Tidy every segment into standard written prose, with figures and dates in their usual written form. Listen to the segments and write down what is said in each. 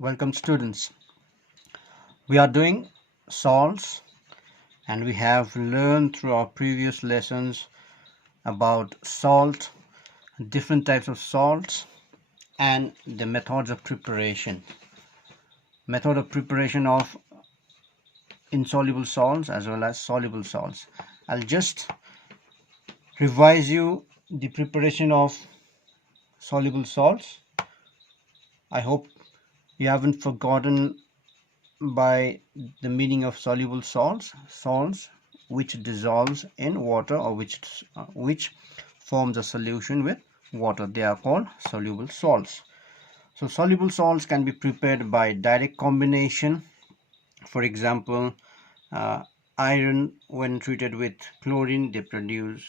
Welcome students. We are doing salts and we have learned through our previous lessons about salt, different types of salts and the methods of preparation. Method of preparation of insoluble salts as well as soluble salts. I'll just revise you the preparation of soluble salts. I hope you haven't forgotten by the meaning of soluble salts which dissolves in water or which forms a solution with water. They are called soluble salts. So soluble salts can be prepared by direct combination. For example, iron, when treated with chlorine, they produce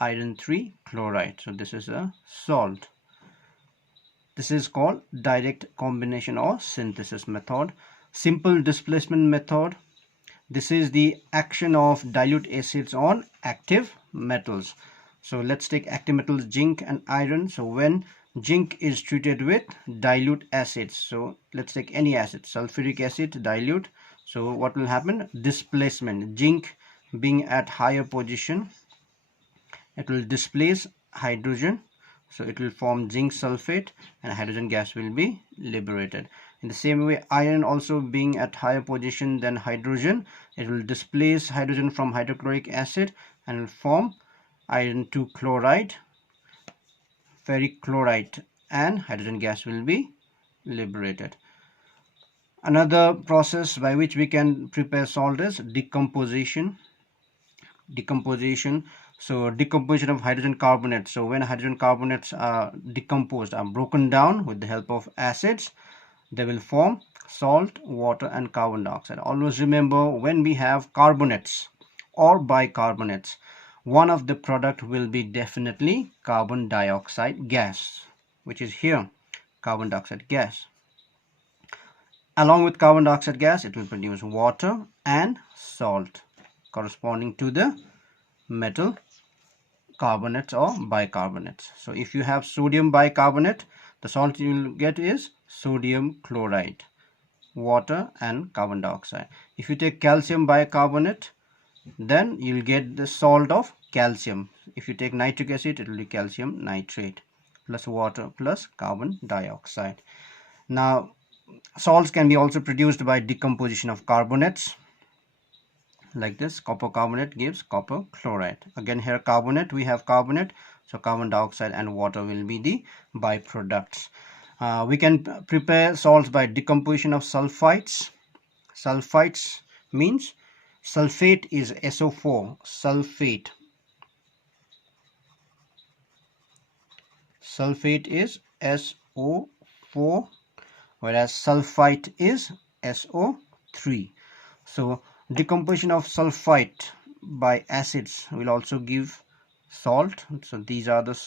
iron 3 chloride. So this is a salt. This is called direct combination or synthesis method. Simple displacement method. This is the action of dilute acids on active metals. So let's take active metals zinc and iron. So when zinc is treated with dilute acids, so let's take any acid, sulfuric acid, dilute. So what will happen? Displacement. Zinc being at higher position, it will displace hydrogen. So it will form zinc sulfate and hydrogen gas will be liberated. In the same way, iron also being at higher position than hydrogen, it will displace hydrogen from hydrochloric acid and will form iron 2 chloride, ferric chloride, and hydrogen gas will be liberated. Another process by which we can prepare salt is decomposition. So decomposition of hydrogen carbonates. So when hydrogen carbonates are decomposed, are broken down with the help of acids, they will form salt, water, and carbon dioxide. Always remember, when we have carbonates or bicarbonates, one of the product will be definitely carbon dioxide gas, which is here, carbon dioxide gas. Along with carbon dioxide gas, it will produce water and salt corresponding to the metal carbonates or bicarbonates. So if you have sodium bicarbonate, the salt you will get is sodium chloride, water and carbon dioxide. If you take calcium bicarbonate, then you'll get the salt of calcium. If you take nitric acid, it will be calcium nitrate plus water plus carbon dioxide. Now salts can be also produced by decomposition of carbonates. Like this, copper carbonate gives copper chloride. Again, here carbonate, we have carbonate, so carbon dioxide and water will be the byproducts. We can prepare salts by decomposition of sulfites. Sulfites means sulfate is SO4, sulfate. Sulfate is SO4, whereas sulfite is SO3. So decomposition of sulfite by acids will also give salt. So these are the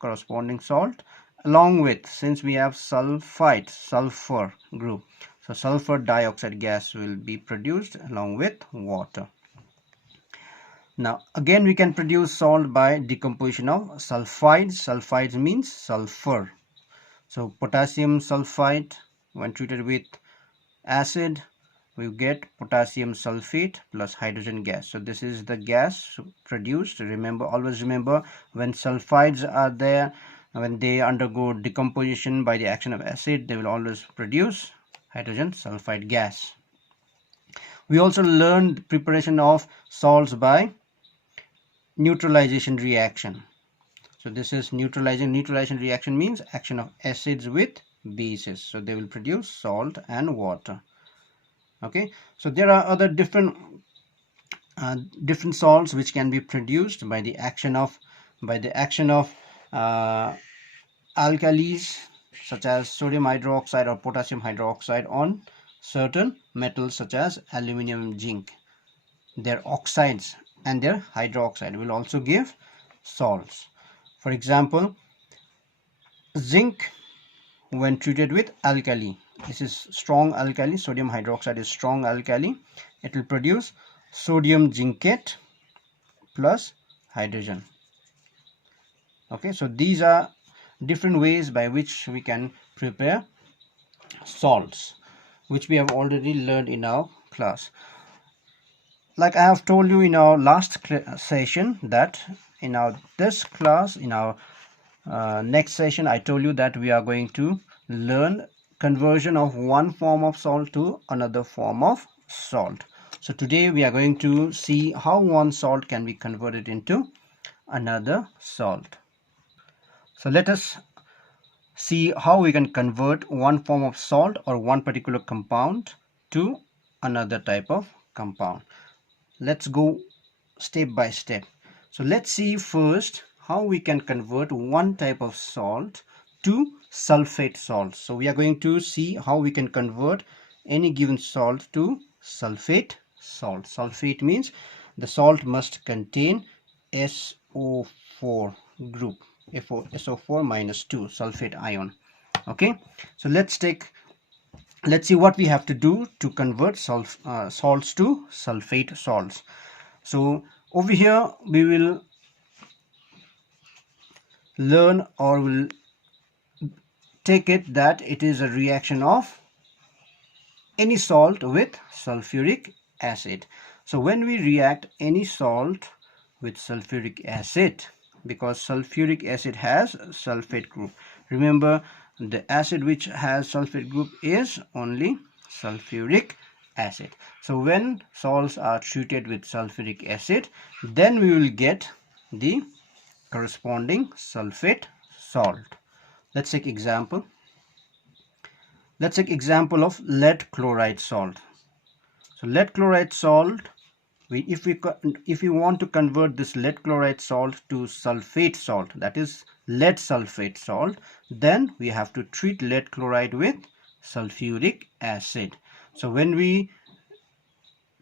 corresponding salt, along with, since we have sulfite, sulfur group, so sulfur dioxide gas will be produced along with water. Now again, we can produce salt by decomposition of sulfides. Sulfides means sulfur. So potassium sulfite, when treated with acid, we get potassium sulfate plus hydrogen gas. So this is the gas produced. Remember, always remember, when sulfides are there, when they undergo decomposition by the action of acid, they will always produce hydrogen sulfide gas. We also learned preparation of salts by neutralization reaction. So this is neutralization. Neutralization reaction means action of acids with bases. So they will produce salt and water. Okay, so there are other different salts which can be produced by the action of alkalis such as sodium hydroxide or potassium hydroxide on certain metals such as aluminum, zinc. Their oxides and their hydroxide will also give salts. For example, zinc, when treated with alkali, this is strong alkali, sodium hydroxide is strong alkali, it will produce sodium zincate plus hydrogen. Okay, so these are different ways by which we can prepare salts, which we have already learned in our class. Like I have told you in our last session that in our next session, I told you that we are going to learn conversion of one form of salt to another form of salt. So today we are going to see how one salt can be converted into another salt. So let us see how we can convert one form of salt or one particular compound to another type of compound. Let's go step by step. So let's see first how we can convert one type of salt to sulfate salt. So we are going to see how we can convert any given salt to sulfate salt. Sulfate means the salt must contain SO4 group, SO4 minus 2 sulfate ion. Okay, so let's see what we have to do to convert salts to sulfate salts. So over here we will learn, or will take it that it is a reaction of any salt with sulfuric acid. So when we react any salt with sulfuric acid, because sulfuric acid has sulfate group, remember the acid which has sulfate group is only sulfuric acid. So when salts are treated with sulfuric acid, then we will get the corresponding sulfate salt. Let's take example. Let's take example of lead chloride salt. So lead chloride salt, if we want to convert this lead chloride salt to sulfate salt, that is lead sulfate salt, then we have to treat lead chloride with sulfuric acid. So when we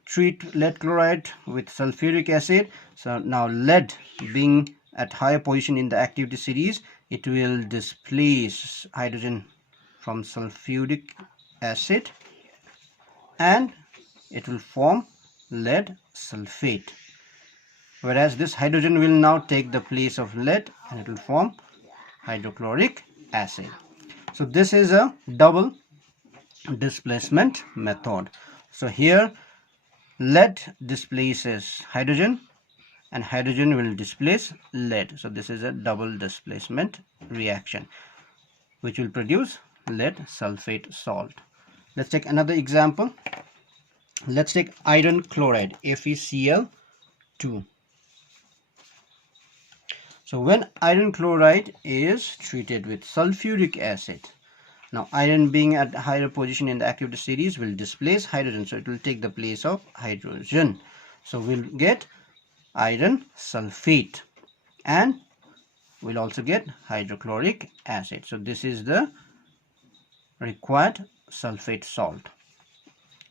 treat lead chloride with sulfuric acid, so now lead being at higher position in the activity series, it will displace hydrogen from sulfuric acid and it will form lead sulfate, whereas this hydrogen will now take the place of lead and it will form hydrochloric acid. So this is a double displacement method. So here lead displaces hydrogen and hydrogen will displace lead. So this is a double displacement reaction which will produce lead sulfate salt. Let's take another example. Let's take iron chloride, FeCl2. So when iron chloride is treated with sulfuric acid, now iron being at a higher position in the activity series will displace hydrogen, so it will take the place of hydrogen. So we'll get iron sulfate and we'll also get hydrochloric acid. So this is the required sulfate salt.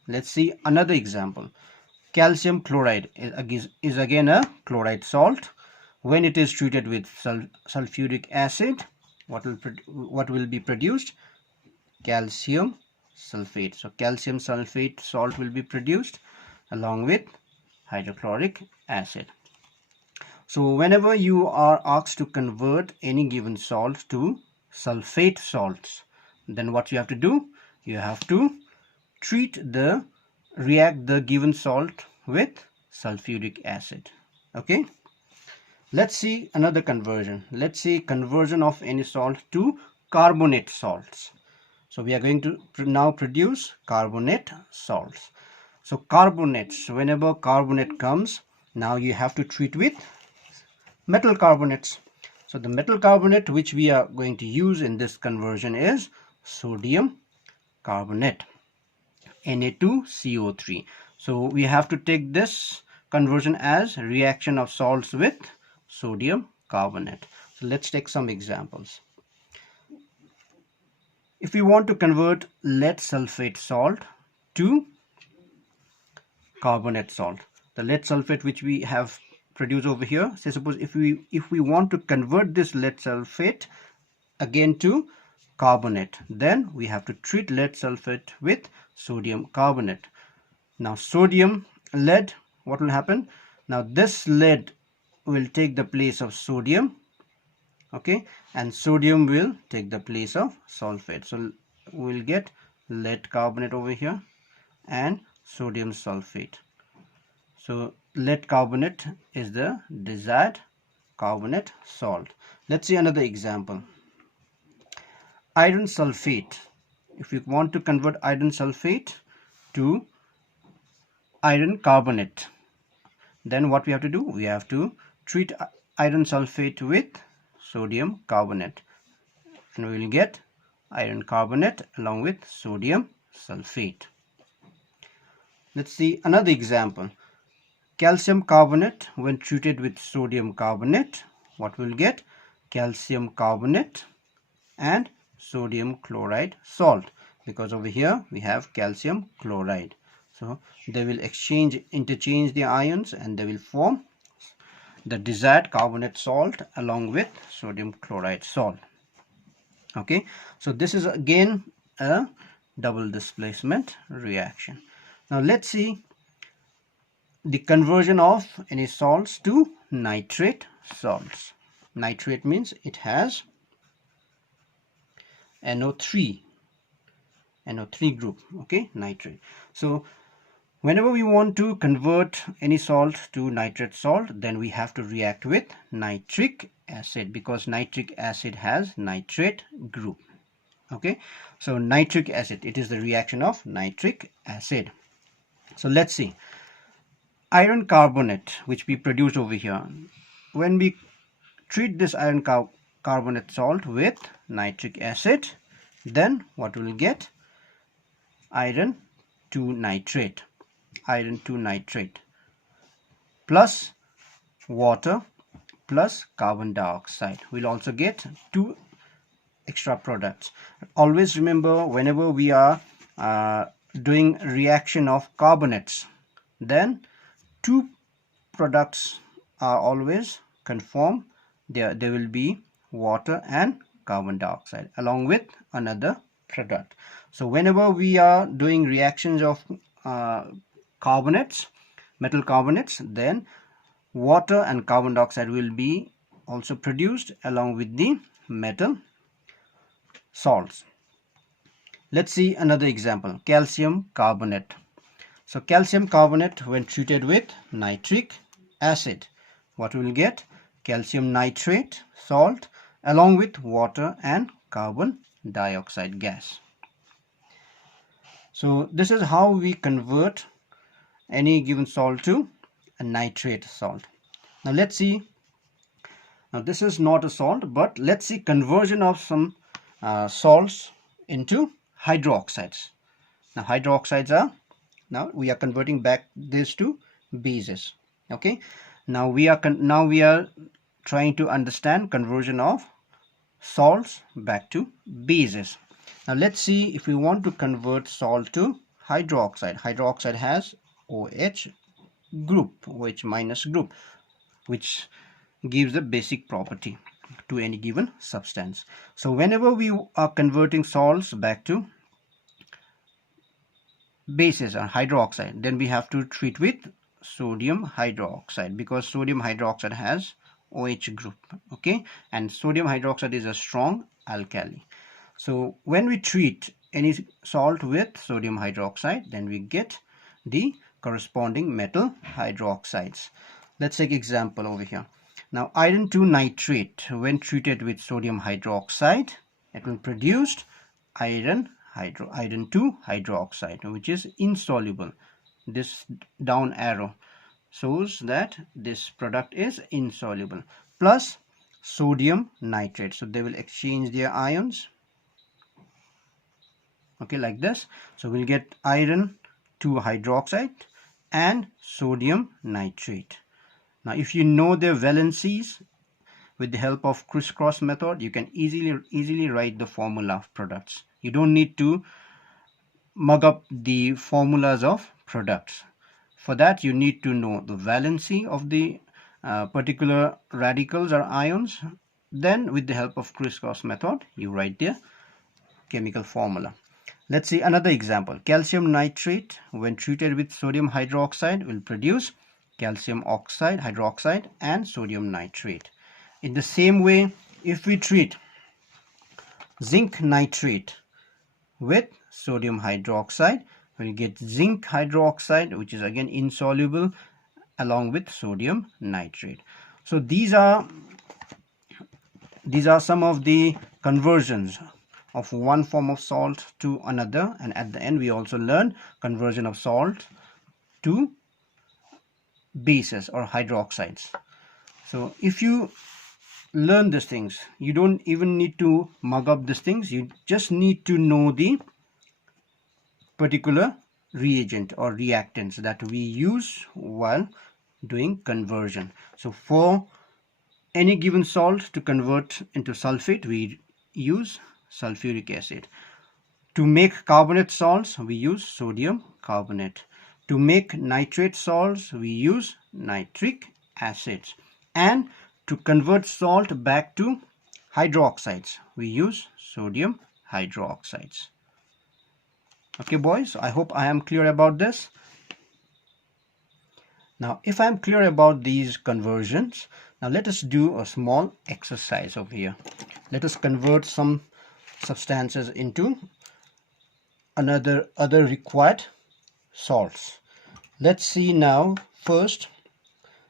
Let's see another example. Calcium chloride is again a chloride salt. When it is treated with sulfuric acid, what will be produced? Calcium sulfate. So calcium sulfate salt will be produced along with hydrochloric acid. So whenever you are asked to convert any given salt to sulfate salts, then what you have to do? You have to react the given salt with sulfuric acid. Okay, let's see another conversion. Let's see conversion of any salt to carbonate salts. So we are going to now produce carbonate salts. So carbonates, whenever carbonate comes, now you have to treat with metal carbonates. So the metal carbonate which we are going to use in this conversion is sodium carbonate, Na2CO3. So we have to take this conversion as reaction of salts with sodium carbonate. So let's take some examples. If we want to convert lead sulfate salt to carbonate salt, the lead sulfate which we have produced over here, say suppose if we want to convert this lead sulfate again to carbonate, then we have to treat lead sulfate with sodium carbonate. Now sodium lead, what will happen? Now this lead will take the place of sodium, okay, and sodium will take the place of sulfate. So we'll get lead carbonate over here and sodium sulfate. So lead carbonate is the desired carbonate salt. Let's see another example. Iron sulfate. If you want to convert iron sulfate to iron carbonate, then what we have to do? We have to treat iron sulfate with sodium carbonate, and we will get iron carbonate along with sodium sulfate. Let's see another example. Calcium carbonate, when treated with sodium carbonate, what we'll get? Calcium carbonate and sodium chloride salt, because over here we have calcium chloride. So they will interchange the ions, and they will form the desired carbonate salt along with sodium chloride salt. Okay, so this is again a double displacement reaction. Now let's see the conversion of any salts to nitrate salts. Nitrate means it has NO3 group. Okay, nitrate. So whenever we want to convert any salt to nitrate salt, then we have to react with nitric acid, because nitric acid has nitrate group. Okay, so nitric acid, it is the reaction of nitric acid. So let's see. Iron carbonate, which we produce over here, when we treat this iron carbonate salt with nitric acid, then what we will get? Iron 2 nitrate plus water plus carbon dioxide. We'll also get 2 extra products. Always remember, whenever we are doing reaction of carbonates, then 2 products are always conform. There will be water and carbon dioxide along with another product. So whenever we are doing reactions of carbonates, metal carbonates, then water and carbon dioxide will be also produced along with the metal salts. Let's see another example. Calcium carbonate. So calcium carbonate, when treated with nitric acid, what we will get? Calcium nitrate salt along with water and carbon dioxide gas. So this is how we convert any given salt to a nitrate salt. Now let's see. Now this is not a salt, but let's see conversion of some salts into hydroxides. Now hydroxides are, now we are converting back this to bases. Okay, now we are trying to understand conversion of salts back to bases. Now let's see, if we want to convert salt to hydroxide. Hydroxide has OH group, OH minus group, which gives a basic property to any given substance. So whenever we are converting salts back to bases or hydroxide, then we have to treat with sodium hydroxide, because sodium hydroxide has OH group. Okay, and sodium hydroxide is a strong alkali. So when we treat any salt with sodium hydroxide, then we get the corresponding metal hydroxides. Let's take example over here. Now iron 2 nitrate, when treated with sodium hydroxide, it will produce iron 2 hydroxide, which is insoluble. This down arrow shows that this product is insoluble, plus sodium nitrate. So they will exchange their ions, okay, like this. So we'll get iron 2 hydroxide and sodium nitrate. Now if you know their valencies, with the help of crisscross method, you can easily write the formula of products. You don't need to mug up the formulas of products. For that, you need to know the valency of the particular radicals or ions. Then with the help of crisscross method, you write their chemical formula. Let's see another example. Calcium nitrate, when treated with sodium hydroxide, will produce calcium oxide, hydroxide, and sodium nitrate. In the same way, if we treat zinc nitrate with sodium hydroxide. We'll get zinc hydroxide, which is again insoluble, along with sodium nitrate. So these are some of the conversions of one form of salt to another, and at the end we also learn conversion of salt to bases or hydroxides. So if you learn these things, you don't even need to mug up these things, you just need to know the particular reagent or reactants that we use while doing conversion. So for any given salt to convert into sulfate, we use sulfuric acid. To make carbonate salts, we use sodium carbonate. To make nitrate salts, we use nitric acid. And to convert salt back to hydroxides, we use sodium hydroxides. Okay, boys, I hope I am clear about this. Now, if I am clear about these conversions, now let us do a small exercise over here. Let us convert some substances into other required salts. Let's see now first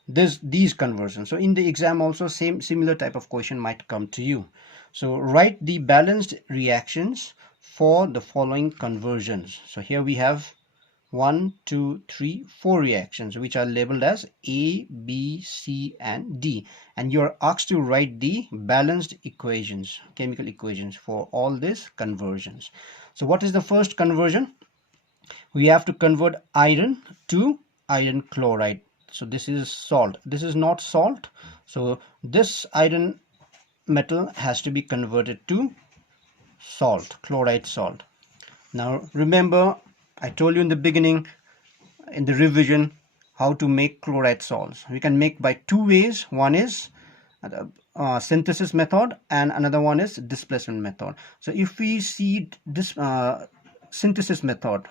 these conversions. So in the exam also similar type of question might come to you. So write the balanced reactions for the following conversions. So here we have 1, 2, 3, 4 reactions which are labeled as A, B, C and D, and you are asked to write the balanced equations, chemical equations for all these conversions. So what is the first conversion? We have to convert iron to iron chloride. So this is salt, this is not salt, so this iron metal has to be converted to salt, chloride salt. Now remember, I told you in the beginning in the revision how to make chloride salts. We can make by two ways. One is synthesis method and another one is displacement method. So if we see this synthesis method,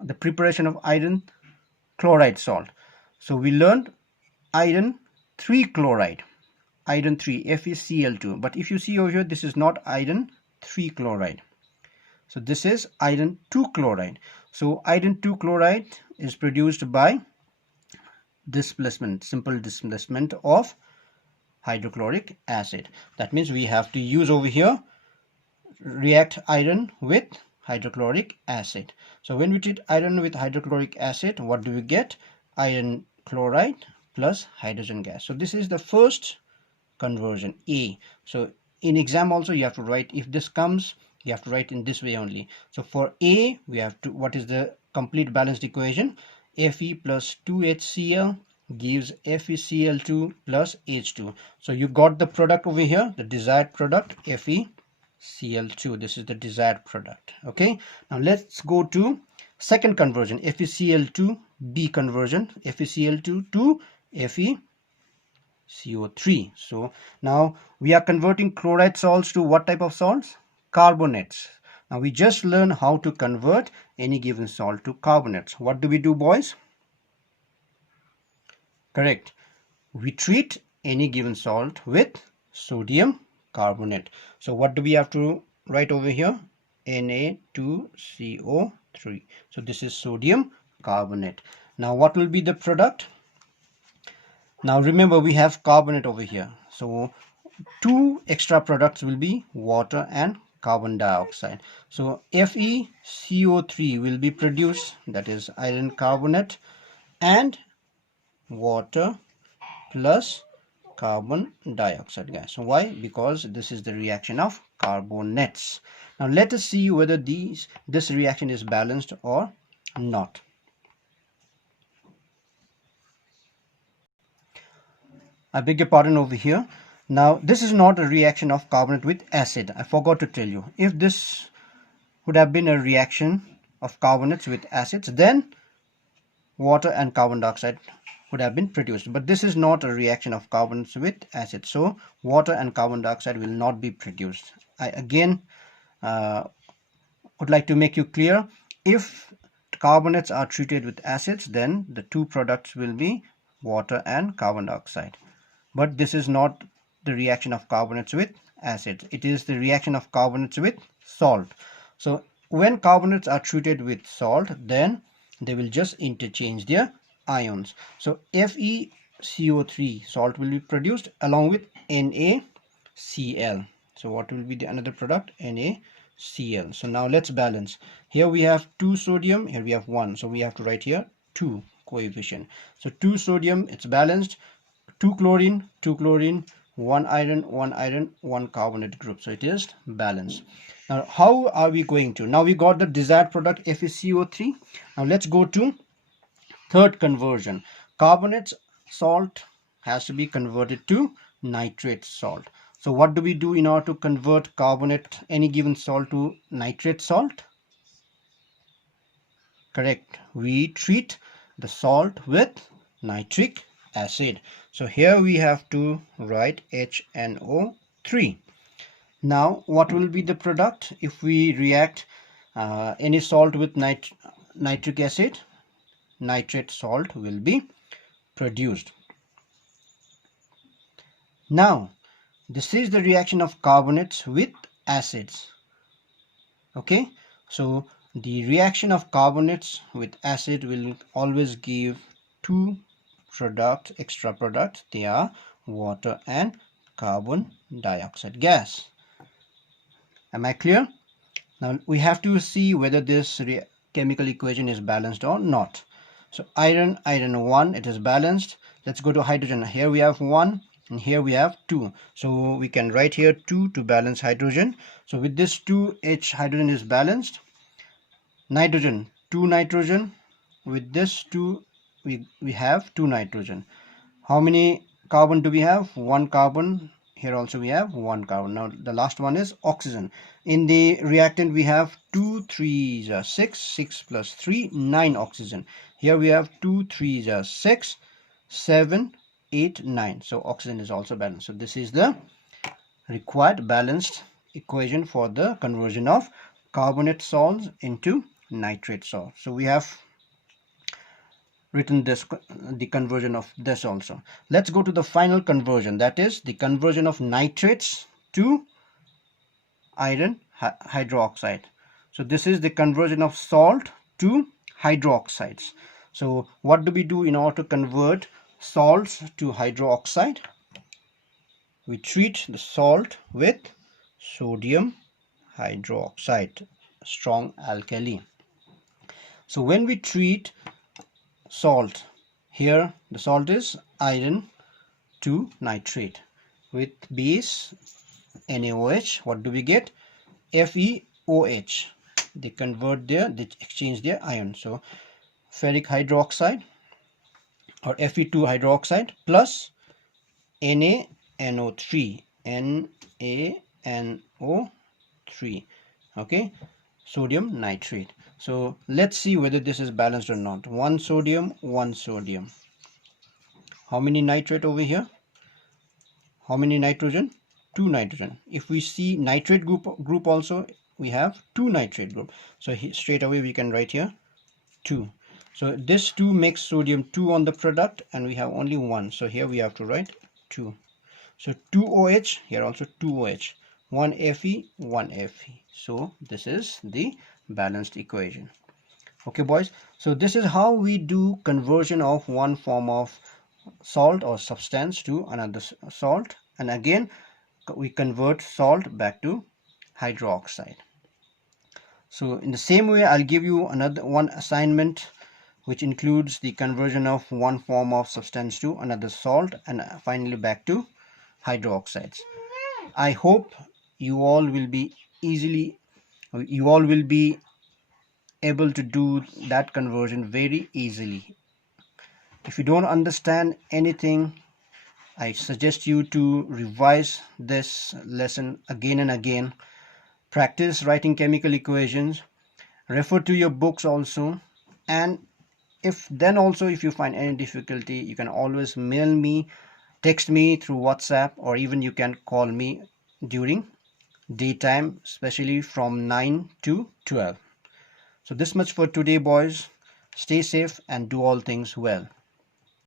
the preparation of iron chloride salt, so we learned iron 3 chloride, iron 3 FeCl2, but if you see over here, this is not iron 3 chloride. So this is iron 2 chloride. So iron 2 chloride is produced by displacement, simple displacement of hydrochloric acid. That means we have to use over here, react iron with hydrochloric acid. So when we treat iron with hydrochloric acid, what do we get? Iron chloride plus hydrogen gas. So this is the first conversion, A. So in exam also you have to write, if this comes, you have to write in this way only. So for A, we have to, what is the complete balanced equation? Fe plus 2HCl gives FeCl2 plus H2. So you got the product over here, the desired product, FeCl2. This is the desired product. Okay, now let's go to second conversion, FeCl2B conversion, FeCl2 to FeCO3. So now we are converting chloride salts to what type of salts? Carbonates. Now we just learned how to convert any given salt to carbonates. What do we do, boys? Correct. We treat any given salt with sodium carbonate. So what do we have to write over here? Na2CO3. So this is sodium carbonate. Now what will be the product? Now remember, we have carbonate over here. So two extra products will be water and carbon dioxide. So FeCO3 will be produced, that is iron carbonate and water plus carbon dioxide gas. So why? Because this is the reaction of carbonates. Now let us see whether this reaction is balanced or not. I beg your pardon over here. Now this is not a reaction of carbonate with acid. I forgot to tell you. If this would have been a reaction of carbonates with acids, then water and carbon dioxide would have been produced. But this is not a reaction of carbonates with acids, so water and carbon dioxide will not be produced. I again would like to make you clear, if carbonates are treated with acids, then the two products will be water and carbon dioxide. But this is not the reaction of carbonates with acids. It is the reaction of carbonates with salt. So when carbonates are treated with salt, then they will just interchange their ions. So FeCO3 salt will be produced along with NaCl. So what will be the another product? NaCl. So now let's balance. Here we have 2 sodium, here we have 1. So we have to write here 2 coefficient. So 2 sodium, it's balanced. 2 chlorine, 1 iron, 1 carbonate group. So it is balanced. Now how are we going to? Now we got the desired product FeCO3. Now let's go to third conversion. Carbonates salt has to be converted to nitrate salt. So what do we do in order to convert carbonate, any given salt, to nitrate salt? Correct. We treat the salt with nitric acid. So here we have to write HNO3. Now what will be the product if we react any salt with nitric acid? Nitrate salt will be produced. Now this is the reaction of carbonates with acids. Okay, so the reaction of carbonates with acid will always give two products, extra products. They are water and carbon dioxide gas. Am I clear? Now we have to see whether this chemical equation is balanced or not. So iron 1, it is balanced. Let's go to hydrogen. Here we have 1 and here we have 2. So we can write here 2 to balance hydrogen. So with this 2, hydrogen is balanced. Nitrogen, 2 nitrogen. With this 2, we have 2 nitrogen. How many carbon do we have? 1 carbon. Here also we have 1 carbon. Now the last one is oxygen. In the reactant we have 2 3s are 6, 6 plus 3, 9 oxygen. Here we have 2 3s are 6, 7, 8, 9. So oxygen is also balanced. So this is the required balanced equation for the conversion of carbonate salts into nitrate salt. So we have written this, the conversion of this also. Let's go to the final conversion, that is the conversion of nitrates to iron hydroxide. So this is the conversion of salt to hydroxides. So what do we do in order to convert salts to hydroxide? We treat the salt with sodium hydroxide, strong alkali. So when we treat salt, here the salt is iron to nitrate with base NaOH. What do we get? FeOH. They convert they exchange their ion. So ferric hydroxide or Fe2 hydroxide plus NaNO3, NaNO3. Okay, sodium nitrate. So let's see whether this is balanced or not. 1 sodium, 1 sodium. How many nitrate over here? How many nitrogen? 2 nitrogen. If we see nitrate group also, we have 2 nitrate group. So straight away we can write here 2. So this 2 makes sodium 2 on the product and we have only 1. So here we have to write 2. So 2 OH, here also 2 OH. 1 Fe, 1 Fe. So this is the balanced equation. Okay boys, so this is how we do conversion of one form of salt or substance to another salt, and again we convert salt back to hydroxide. So in the same way, I'll give you another one assignment which includes the conversion of one form of substance to another salt and finally back to hydroxides. I hope you all will be able to do that conversion very easily. If you don't understand anything, I suggest you to revise this lesson again and again. Practice writing chemical equations, refer to your books also, and if you find any difficulty, you can always mail me, text me through WhatsApp, or even you can call me during daytime, especially from 9 to 12. So this much for today boys. Stay safe and do all things well.